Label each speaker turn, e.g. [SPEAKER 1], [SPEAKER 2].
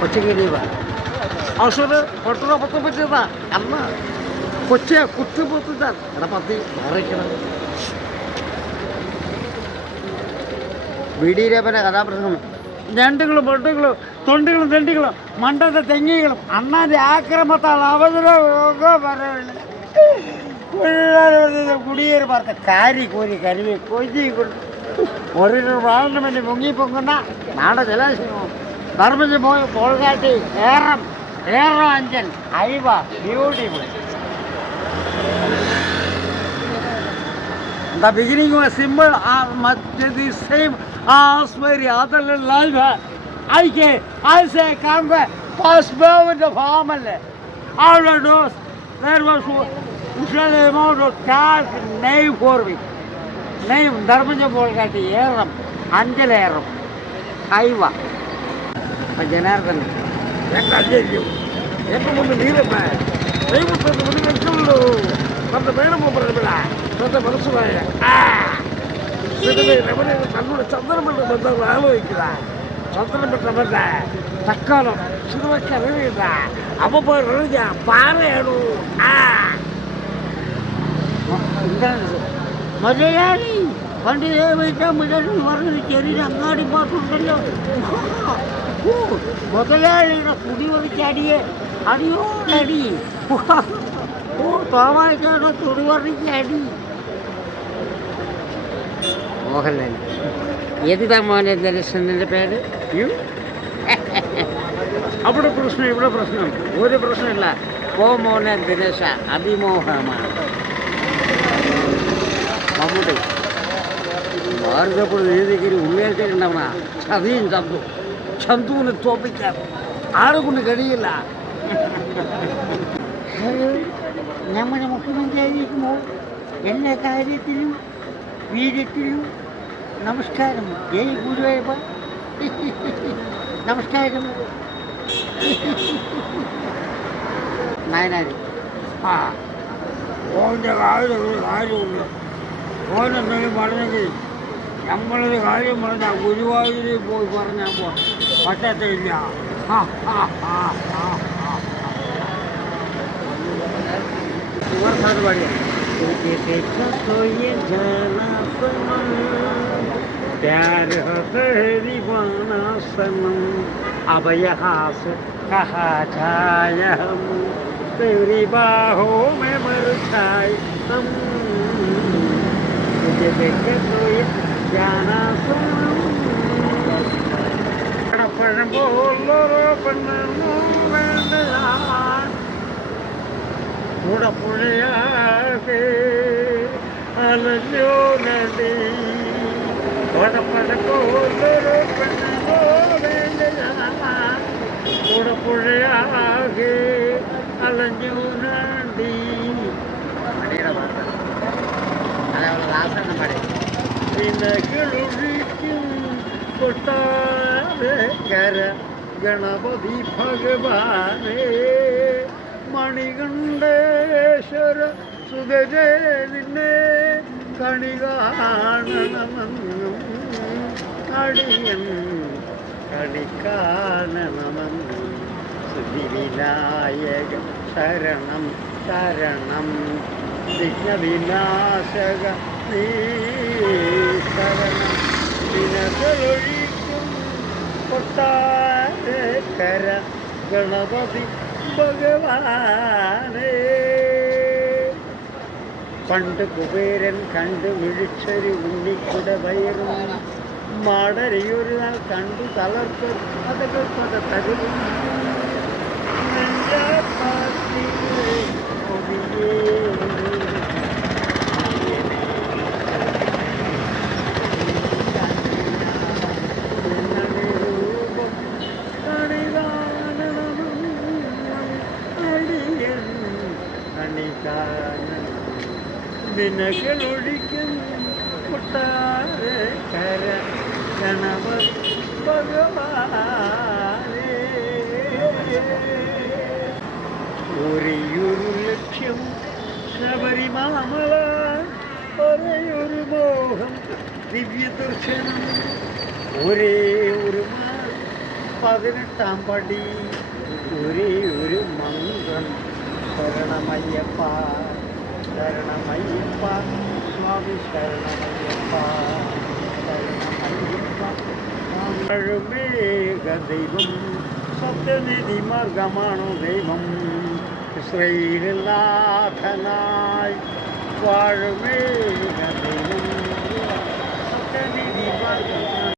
[SPEAKER 1] കൊച്ചഗിരീവ ഔഷധ പട്ടണ പത്തം പറ്റിയതാ അമ്മ കൊച്ച കുത്തി പൊത്തിട്ടാ എടാ പത്തി അറിയിക്കണം ബിഡിരേപ്പന്റെ കഥാപ്രസംഗം. ഞണ്ടുകളും പൊട്ടുകളും തൊണ്ടുകളും തെണ്ടികളും മണ്ടത്തെ തെങ്ങികളും അണ്ണാന്റെ ആക്രമത്താൽ അവതരമൊക്കെ കുടിയേറി പാർത്ത കാരി കോരി കരുവി കൊഞ്ചി ഒരു വാളിന് വേണ്ടി മുങ്ങിപ്പൊങ്ങുന്ന നാടൻ ജലാശയവും ധർമ്മജ പോയി പോൾകാട്ടി ഏറം ഏറം Anchal അയവ beautiful uh, the same as very other life. I can, I say, come back, pass by with the family. All the doors, there was usual amount of cash, name for me. Name, Dharmaja പോൾക്കാട്ടി ഏറം അഞ്ചലേറം జనార్దన్ ఎక్కడ
[SPEAKER 2] అజేయం ఎక్కడ ముందు నీరమ్మ దైవత్వ ముందు వ్యక్తులు కొంత మేడం ప్రజల కొంత మనసులాయ రమణ తన్నుడు చందనమండ బంధాలు ఆలోచించదా చందనమండ బంధ தக்காளம் சிறுவக்கு அழுகுதா அப்போ போய் அழுதா பாறையாடும்
[SPEAKER 1] மலையாளி வண்டியிலே போயிட்டா முன்னாடி வரது சரி அங்காடி பார்த்து മുതലാളിയുടെ കുടി വലിച്ചടിയെ അടിയോടടി ഓ തോമായിട്ടാണ് തുടി അടി. മോഹൻലാൽ. ഏതിതാ മോനെ ദർശനന്റെ പേര്? അവിടെ പ്രശ്നം ഇവിടെ പ്രശ്നം. ഒരു പ്രശ്നമില്ല. പോ മോനെ ദിനേശ അതിമോഹമാണ് മമ്മൂട്ടി. ഭാരതപ്പോൾ രീതിക്ക് ഉള്ളിലേക്കുണ്ടാവണ ചതിയും ചന്തു ചന്തുവിനെ തോപ്പിക്കാൻ ആരെ കൊണ്ട് കഴിയില്ല. നമ്മുടെ മുഖ്യമന്ത്രി ആയിരിക്കുമ്പോൾ എല്ലാ കാര്യത്തിലും വീര്യത്തിലും നമസ്കാരം. ജയ് ഗുരുവായപ്പ നമസ്കാരം. നയനാരി?
[SPEAKER 2] ആ. ഓന്റെ കാര്യം ഒരു കാര്യമുണ്ട് ഓനെന്തെങ്കിലും പറഞ്ഞെങ്കിൽ നമ്മളൊരു കാര്യം പറഞ്ഞാൽ ഗുരുവായൂരിൽ പോയി പറഞ്ഞാൽ പോ பட்டத்தில் हाँ, हाँ,
[SPEAKER 1] हाँ, तो ये प्यार हो दीवाना सनम अब यहाँ से कहा जाए हम तेरी बाहों में मर जाए हम। मुझे देखे तो ये जाना सनम பழம் போல்லோரோ பண்ணமும் வேண்டுதான் உடப்புழியாக அலஞ்சோ நடி வடப்படக்கோ ஒல்லோரோ பண்ணமோ வேண்டுதான் உடப்புழியாக அலஞ்சோ நடி அப்படிங்கிற பாட்டு அதை அவ்வளோ ஆசனம் பாடு കൊട്ടാരക്കര ഗണപതി ഭഗവാനേ മണികണ്ഠേശ്വര സുഗജേ നിന്നെ അടിയൻ കണി കാണണമെന്നും ശരണം ശരണം. വിഘ്നവിനാശക നീ ദിനകളൊഴിക്കും കൊട്ടാരക്കര ഗണപതി ഭഗവാനേ. പണ്ട് കുബേരൻ കണ്ട് മിഴിച്ചൊരു ഉണ്ണിക്കുട വയറും മാടരിയൊരു നാൾ കണ്ടു തളർത്ത്. അതൊക്കെ പത ദിനകളൊഴിക്കും കൊട്ടാരെ കര കണവ ഭഗവാനേ. ഒരേയൊരു ലക്ഷ്യം ശബരിമാമള ഒരേയൊരു മോഹം ദിവ്യദർശനം ഒരേ ഒരു പതിനെട്ടാം പടി ഒരേ ഒരു മന്ത്രം ശരണമയ്യപ്പ சரணம் ஐயப்பா சுவாமி சரணம் ஐயப்பா சரணம் ஐயப்பா அருள்மிக தெய்வம் சப்தநிதி மார்க்கமானோ தெய்வம் ஸ்ரீநாதனாய் வாழுமிக தெய்வம் சப்தநிதி மார்க்கம்.